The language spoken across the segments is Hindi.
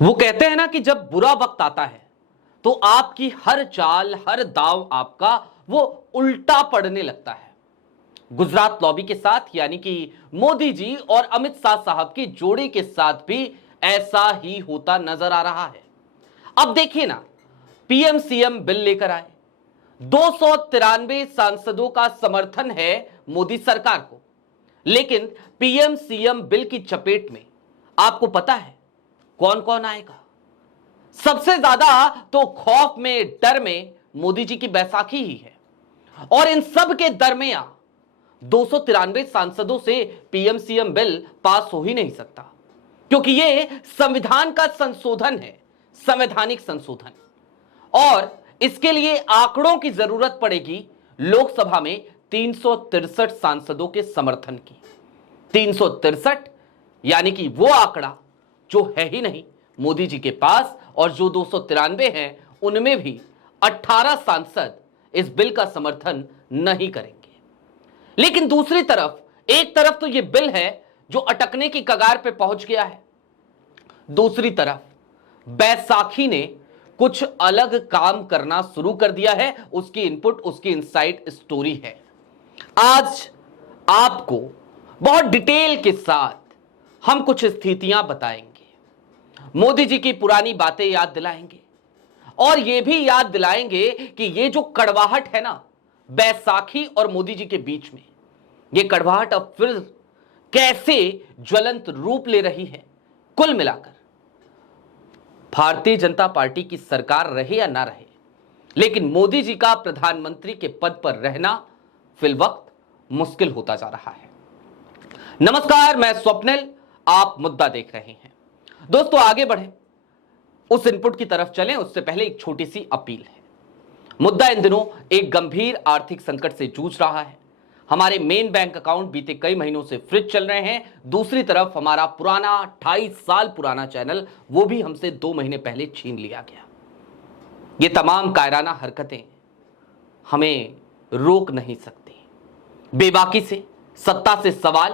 वो कहते हैं ना कि जब बुरा वक्त आता है तो आपकी हर चाल हर दांव आपका वो उल्टा पड़ने लगता है। गुजरात लॉबी के साथ यानी कि मोदी जी और अमित शाह साहब की जोड़ी के साथ भी ऐसा ही होता नजर आ रहा है। अब देखिए ना, पीएम सीएम बिल लेकर आए, 293 सांसदों का समर्थन है मोदी सरकार को, लेकिन पीएम सीएम बिल की चपेट में आपको पता है कौन कौन आएगा? सबसे ज्यादा तो खौफ में डर में मोदी जी की बैसाखी ही है। और इन सब के दरमियान 293 सांसदों से पीएम सीएम बिल पास हो ही नहीं सकता, क्योंकि यह संविधान का संशोधन है, संवैधानिक संशोधन। और इसके लिए आंकड़ों की जरूरत पड़ेगी लोकसभा में 363 सांसदों के समर्थन की। 363 यानी कि वो आंकड़ा जो है ही नहीं मोदी जी के पास, और जो 293 हैं उनमें भी 18 सांसद इस बिल का समर्थन नहीं करेंगे। लेकिन दूसरी तरफ, एक तरफ तो यह बिल है जो अटकने की कगार पे पहुंच गया है, दूसरी तरफ बैसाखी ने कुछ अलग काम करना शुरू कर दिया है। उसकी इनपुट, उसकी इनसाइड स्टोरी है। आज आपको बहुत डिटेल के साथ हम कुछ स्थितियां बताएंगे, मोदी जी की पुरानी बातें याद दिलाएंगे, और यह भी याद दिलाएंगे कि यह जो कड़वाहट है ना बैसाखी और मोदी जी के बीच में, यह कड़वाहट अब फिर कैसे ज्वलंत रूप ले रही है। कुल मिलाकर भारतीय जनता पार्टी की सरकार रहे या ना रहे, लेकिन मोदी जी का प्रधानमंत्री के पद पर रहना फिलवक्त मुश्किल होता जा रहा है। नमस्कार, मैं स्वप्निल, आप मुद्दा देख रहे हैं। दोस्तों आगे बढ़े, उस इनपुट की तरफ चलें उससे पहले एक छोटी सी अपील है। मुद्दा इन दिनों एक गंभीर आर्थिक संकट से जूझ रहा है। हमारे मेन बैंक अकाउंट बीते कई महीनों से फ्रीज चल रहे हैं। दूसरी तरफ हमारा पुराना 28 साल पुराना चैनल, वो भी हमसे 2 महीने पहले छीन लिया गया। ये तमाम कायराना हरकतें हमें रोक नहीं सकती। बेबाकी से, सत्ता से सवाल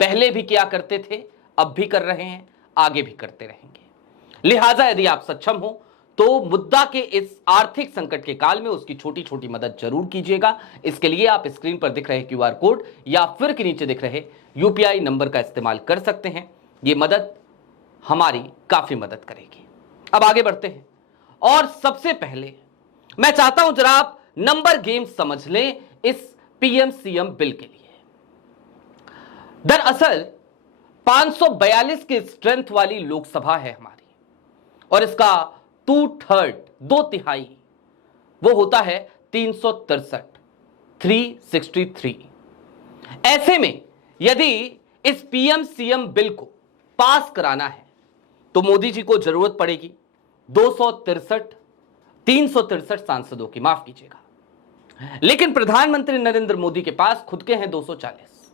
पहले भी किया करते थे, अब भी कर रहे हैं, आगे भी करते रहेंगे। लिहाजा यदि आप सक्षम हो तो मुद्दा के इस आर्थिक संकट के काल में उसकी छोटी छोटी मदद जरूर कीजिएगा। इसके लिए आप स्क्रीन पर दिख रहे क्यूआर कोड या फिर के नीचे दिख रहे यूपीआई नंबर का इस्तेमाल कर सकते हैं। यह मदद हमारी काफी मदद करेगी। अब आगे बढ़ते हैं, और सबसे पहले मैं चाहता हूं जरा आप नंबर गेम समझ लें इस पीएम सीएम बिल के लिए। दरअसल 542 की स्ट्रेंथ वाली लोकसभा है हमारी, और इसका 2/3 2/3 वो होता है 363 363। ऐसे में यदि इस पीएम सीएम बिल को पास कराना है तो मोदी जी को जरूरत पड़ेगी 363 सांसदों की, माफ कीजिएगा। लेकिन प्रधानमंत्री नरेंद्र मोदी के पास खुद के हैं 240,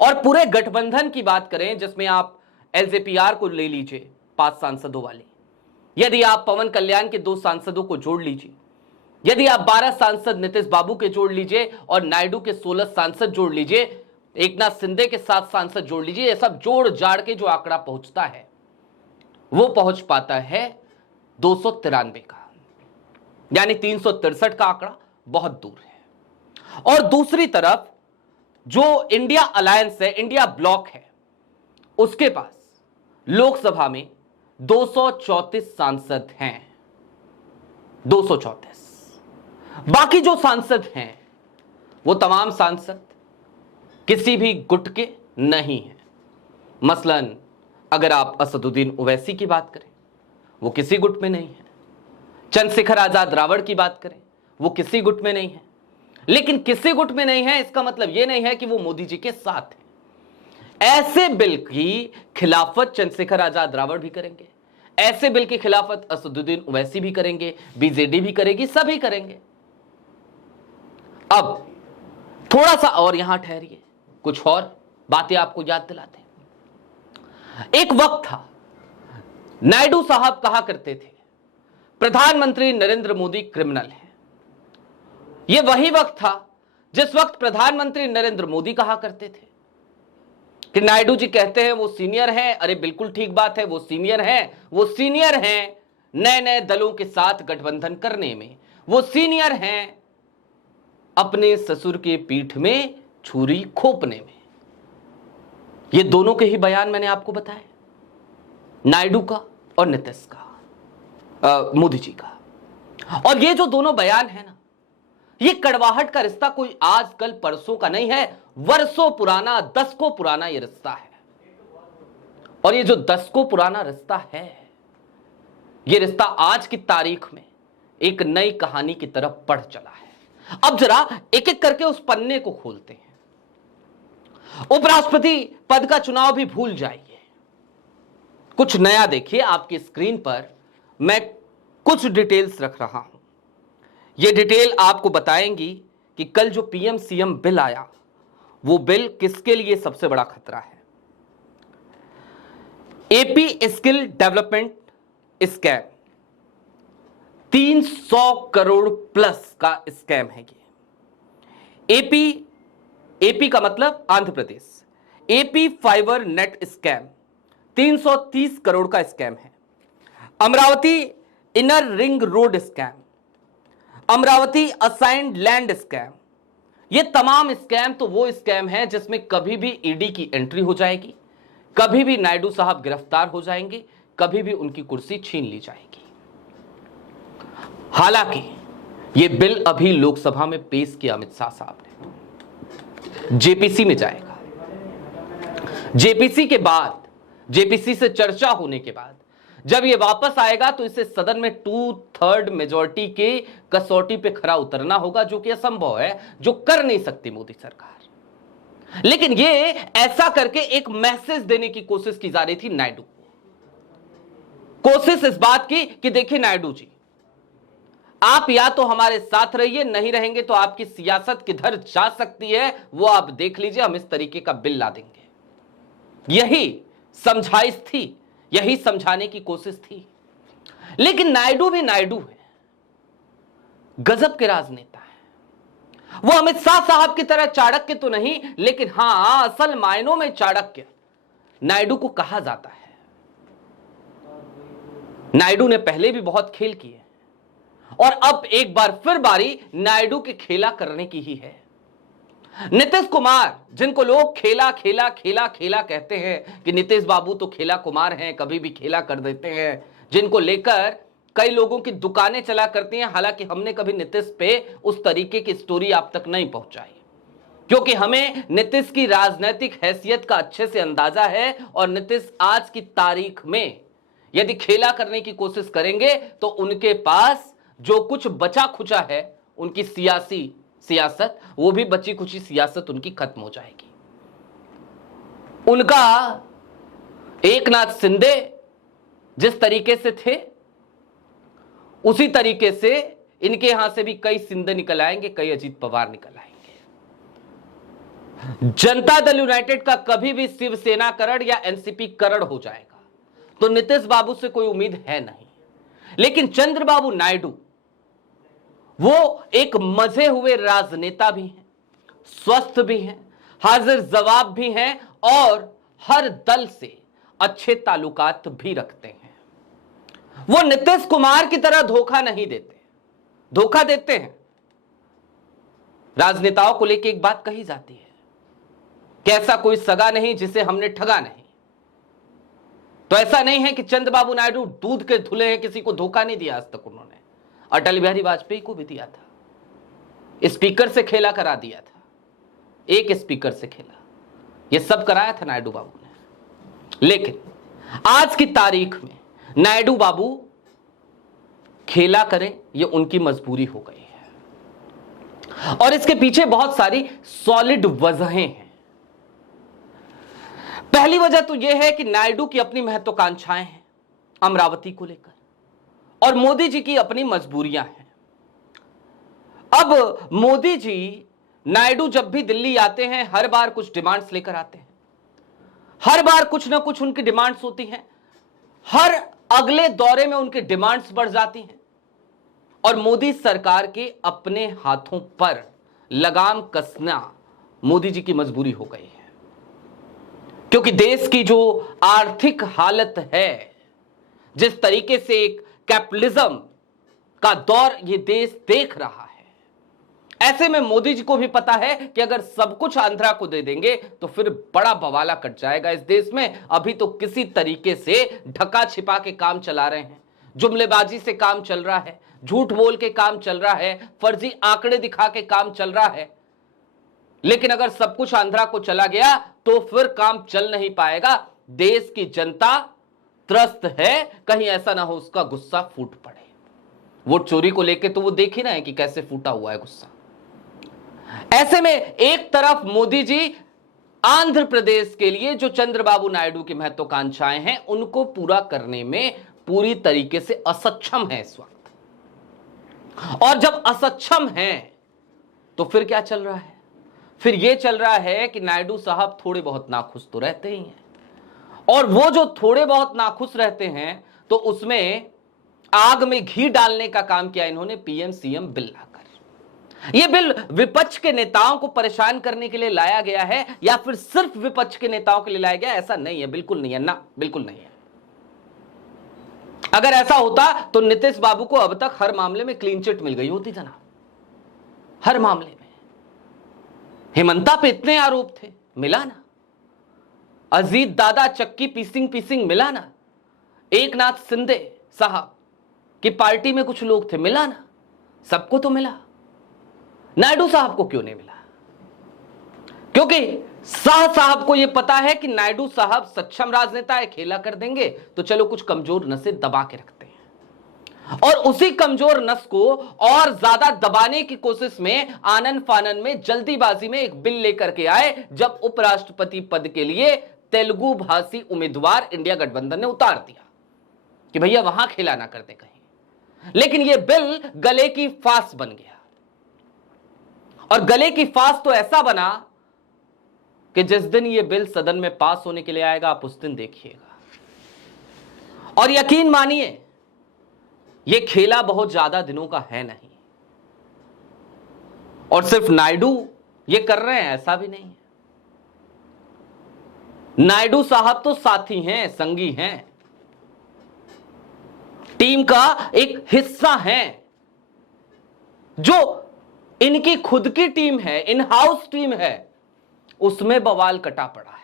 और पूरे गठबंधन की बात करें जिसमें आप एलजेपीआर को ले लीजिए 5 सांसदों वाली, यदि आप पवन कल्याण के 2 सांसदों को जोड़ लीजिए, यदि आप 12 सांसद नीतीश बाबू के जोड़ लीजिए और नायडू के 16 सांसद जोड़ लीजिए, एकनाथ शिंदे के 7 सांसद जोड़ लीजिए, ये सब जोड़ जाड़ के जो आंकड़ा पहुंचता है वो पहुंच पाता है 293 का, यानी 363 का आंकड़ा बहुत दूर है। और दूसरी तरफ जो इंडिया अलायंस है, इंडिया ब्लॉक है, उसके पास लोकसभा में 234 सांसद हैं, 234। बाकी जो सांसद हैं वो तमाम सांसद किसी भी गुट के नहीं हैं। मसलन अगर आप असदुद्दीन ओवैसी की बात करें, वो किसी गुट में नहीं है। चंद्रशेखर आजाद रावड़ की बात करें, वो किसी गुट में नहीं है। लेकिन किसी गुट में नहीं है इसका मतलब यह नहीं है कि वो मोदी जी के साथ है। ऐसे बिल की खिलाफत चंद्रशेखर आजाद रावड़ भी करेंगे, ऐसे बिल की खिलाफत असदुद्दीन ओवैसी भी करेंगे, बीजेडी भी करेगी, सभी करेंगे। अब थोड़ा सा और यहां ठहरिए, कुछ और बातें आपको याद दिलाते हैं। एक वक्त था, नायडू साहब कहा करते थे प्रधानमंत्री नरेंद्र मोदी क्रिमिनल है। यह वही वक्त था जिस वक्त प्रधानमंत्री नरेंद्र मोदी कहा करते थे कि नायडू जी कहते हैं वो सीनियर हैं। अरे बिल्कुल ठीक बात है, वो सीनियर हैं। वो सीनियर हैं नए नए दलों के साथ गठबंधन करने में। वो सीनियर हैं अपने ससुर के पीठ में छुरी खोपने में। ये दोनों के ही बयान मैंने आपको बताए, नायडू का और नीतीश का, मोदी जी का। और ये जो दोनों बयान है ना, ये कड़वाहट का रिश्ता कोई आजकल परसों का नहीं है, वर्षों पुराना, दशकों पुराना ये रिश्ता है। और ये जो दशकों पुराना रिश्ता है, ये रिश्ता आज की तारीख में एक नई कहानी की तरफ बढ़ चला है। अब जरा एक एक करके उस पन्ने को खोलते हैं। उपराष्ट्रपति पद का चुनाव भी भूल जाइए, कुछ नया देखिए। आपकी स्क्रीन पर मैं कुछ डिटेल्स रख रहा हूं। यह डिटेल आपको बताएंगी कि कल जो पीएम सीएम बिल आया, वो बिल किसके लिए सबसे बड़ा खतरा है। AP skill development scam, 300 crore plus का स्कैम है ये। एपी का मतलब Andhra Pradesh. AP fibre net scam 330 crore का स्कैम है। Amaravati inner ring road scam, Amaravati assigned land scam. ये तमाम स्कैम तो वो स्कैम है जिसमें कभी भी ईडी की एंट्री हो जाएगी, कभी भी नायडू साहब गिरफ्तार हो जाएंगे, कभी भी उनकी कुर्सी छीन ली जाएगी। हालांकि ये बिल अभी लोकसभा में पेश किया अमित शाह साहब ने, जेपीसी में जाएगा। जेपीसी के बाद, जेपीसी से चर्चा होने के बाद जब ये वापस आएगा तो इसे सदन में 2/3 मेजॉरिटी के कसौटी पे खरा उतरना होगा, जो कि असंभव है, जो कर नहीं सकती मोदी सरकार। लेकिन ये ऐसा करके एक मैसेज देने की कोशिश की जा रही थी नायडू को। कोशिश इस बात की कि देखिए नायडू जी, आप या तो हमारे साथ रहिए, नहीं रहेंगे तो आपकी सियासत किधर जा सकती है वो आप देख लीजिए, हम इस तरीके का बिल ला देंगे। यही समझाइश थी, यही समझाने की कोशिश थी। लेकिन नायडू भी नायडू है, गजब के राजनेता है। वो अमित शाह साहब की तरह चाणक्य तो नहीं, लेकिन हां असल मायनों में चाणक्य नायडू को कहा जाता है। नायडू ने पहले भी बहुत खेल किए और अब एक बार फिर बारी नायडू के खेला करने की ही है। नीतीश कुमार, जिनको लोग खेला खेला खेला खेला कहते हैं कि नीतीश बाबू तो खेला कुमार हैं, कभी भी खेला कर देते हैं, जिनको लेकर कई लोगों की दुकानें चला करती हैं। हालांकि हमने कभी नीतीश पे उस तरीके की स्टोरी आप तक नहीं पहुंचाई, क्योंकि हमें नीतीश की राजनीतिक हैसियत का अच्छे से अंदाजा है। और नीतीश आज की तारीख में यदि खेला करने की कोशिश करेंगे तो उनके पास जो कुछ बचा खुचा है, उनकी सियासत, वो भी बची खुची सियासत उनकी खत्म हो जाएगी। उनका एकनाथ शिंदे जिस तरीके से थे, उसी तरीके से इनके यहां से भी कई शिंदे निकल आएंगे, कई अजीत पवार निकल आएंगे। जनता दल यूनाइटेड का कभी भी शिवसेना करण या एनसीपी करण हो जाएगा तो नीतीश बाबू से कोई उम्मीद है नहीं। लेकिन चंद्रबाबू नायडू वो एक मजे हुए राजनेता भी हैं, स्वस्थ भी हैं, हाजिर जवाब भी हैं और हर दल से अच्छे ताल्लुकात भी रखते हैं। वो नीतीश कुमार की तरह धोखा नहीं देते, धोखा देते हैं। राजनेताओं को लेकर एक बात कही जाती है कि ऐसा कोई सगा नहीं जिसे हमने ठगा नहीं। तो ऐसा नहीं है कि चंद्रबाबू नायडू दूध के धुले हैं, किसी को धोखा नहीं दिया आज तक उन्होंने। अटल बिहारी वाजपेयी को भी दिया था, स्पीकर से खेला करा दिया था, एक स्पीकर से खेला, ये सब कराया था नायडू बाबू ने। लेकिन आज की तारीख में नायडू बाबू खेला करें, ये उनकी मजबूरी हो गई है और इसके पीछे बहुत सारी सॉलिड वजहें हैं। पहली वजह तो यह है कि नायडू की अपनी महत्वाकांक्षाएं हैं अमरावती को लेकर, और मोदी जी की अपनी मजबूरियां हैं। अब मोदी जी, नायडू जब भी दिल्ली आते हैं हर बार कुछ डिमांड्स लेकर आते हैं, हर बार कुछ ना कुछ उनकी डिमांड्स होती हैं, हर अगले दौरे में उनकी डिमांड्स बढ़ जाती हैं और मोदी सरकार के अपने हाथों पर लगाम कसना मोदी जी की मजबूरी हो गई है। क्योंकि देश की जो आर्थिक हालत है, जिस तरीके से एक कैपिटलिज्म का दौर ये देश देख रहा है, ऐसे में मोदी जी को भी पता है कि अगर सब कुछ आंध्रा को दे देंगे तो फिर बड़ा बवाला कट जाएगा इस देश में। अभी तो किसी तरीके से ढका छिपा के काम चला रहे हैं, जुमलेबाजी से काम चल रहा है, झूठ बोल के काम चल रहा है, फर्जी आंकड़े दिखा के काम चल रहा है। लेकिन अगर सब कुछ आंध्रा को चला गया तो फिर काम चल नहीं पाएगा। देश की जनता त्रस्त है, कहीं ऐसा ना हो उसका गुस्सा फूट पड़े। वोट चोरी को लेके तो वो देख ही रहे हैं कि कैसे फूटा हुआ है गुस्सा। ऐसे में एक तरफ मोदी जी आंध्र प्रदेश के लिए जो चंद्रबाबू नायडू की महत्वाकांक्षाएं हैं उनको पूरा करने में पूरी तरीके से असक्षम है इस वक्त। और जब असक्षम है तो फिर क्या चल रहा है? फिर यह चल रहा है कि नायडू साहब थोड़े बहुत नाखुश तो रहते ही हैं, और वो जो थोड़े बहुत नाखुश रहते हैं तो उसमें आग में घी डालने का काम किया इन्होंने पीएम सीएम बिल लाकर। यह बिल विपक्ष के नेताओं को परेशान करने के लिए लाया गया है या फिर सिर्फ विपक्ष के नेताओं के लिए लाया गया? ऐसा नहीं है, बिल्कुल नहीं है ना, बिल्कुल नहीं है। अगर ऐसा होता तो नीतीश बाबू को अब तक हर मामले में क्लीन चिट मिल गई होती जनाब, हर मामले में। हेमंता पे इतने आरोप थे, मिला ना। अजीत दादा चक्की पीसिंग मिला ना। एकनाथ शिंदे साहब की पार्टी में कुछ लोग थे, मिला ना। सबको तो मिला, नायडू साहब को क्यों नहीं मिला? क्योंकि शाह साहब को यह पता है कि नायडू साहब सक्षम राजनेता है, खेला कर देंगे तो चलो कुछ कमजोर नसें दबा के रखते हैं। और उसी कमजोर नस को और ज्यादा दबाने की कोशिश में आनन फानन में जल्दीबाजी में एक बिल लेकर के आए, जब उपराष्ट्रपति पद के लिए तेलुगु भाषी उम्मीदवार इंडिया गठबंधन ने उतार दिया कि भैया वहां खेला ना कर दे कहीं। लेकिन यह बिल गले की फांस बन गया, और गले की फांस तो ऐसा बना कि जिस दिन यह बिल सदन में पास होने के लिए आएगा आप उस दिन देखिएगा। और यकीन मानिए यह खेला बहुत ज्यादा दिनों का है नहीं, और सिर्फ नायडू ये कर रहे हैं ऐसा भी नहीं है। नायडू साहब तो साथी हैं, संगी हैं, टीम का एक हिस्सा हैं। जो इनकी खुद की टीम है, इन हाउस टीम है, उसमें बवाल कटा पड़ा है।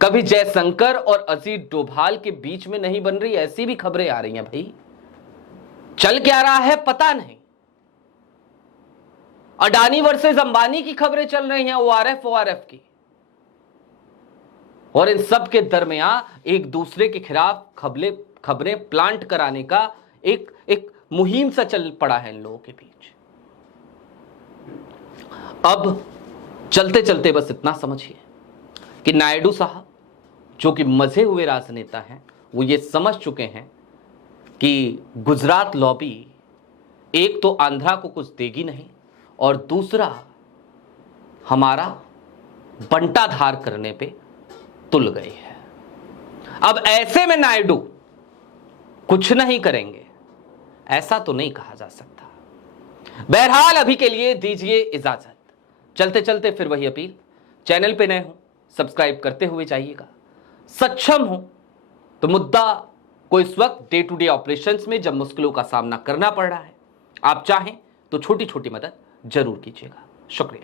कभी जयशंकर और अजीत डोभाल के बीच में नहीं बन रही, ऐसी भी खबरें आ रही हैं। भाई चल क्या रहा है पता नहीं। अडानी वर्सेस अंबानी की खबरें चल रही हैं, ओआरएफ की, और इन सब के दरमियान एक दूसरे के खिलाफ खबरें प्लांट कराने का एक मुहिम सा चल पड़ा है इन लोगों के बीच। अब चलते चलते बस इतना समझिए कि नायडू साहब जो कि मजे हुए राजनेता हैं, वो ये समझ चुके हैं कि गुजरात लॉबी एक तो आंध्रा को कुछ देगी नहीं, और दूसरा हमारा बंटाधार करने पे तुल गई है। अब ऐसे में नायडू कुछ नहीं करेंगे ऐसा तो नहीं कहा जा सकता। बहरहाल अभी के लिए दीजिए इजाजत। चलते चलते फिर वही अपील, चैनल पे नए हो सब्सक्राइब करते हुए जाइएगा। सक्षम हो तो मुद्दा को इस वक्त डे टू डे ऑपरेशंस में जब मुश्किलों का सामना करना पड़ रहा है, आप चाहें तो छोटी छोटी मदद जरूर कीजिएगा। शुक्रिया।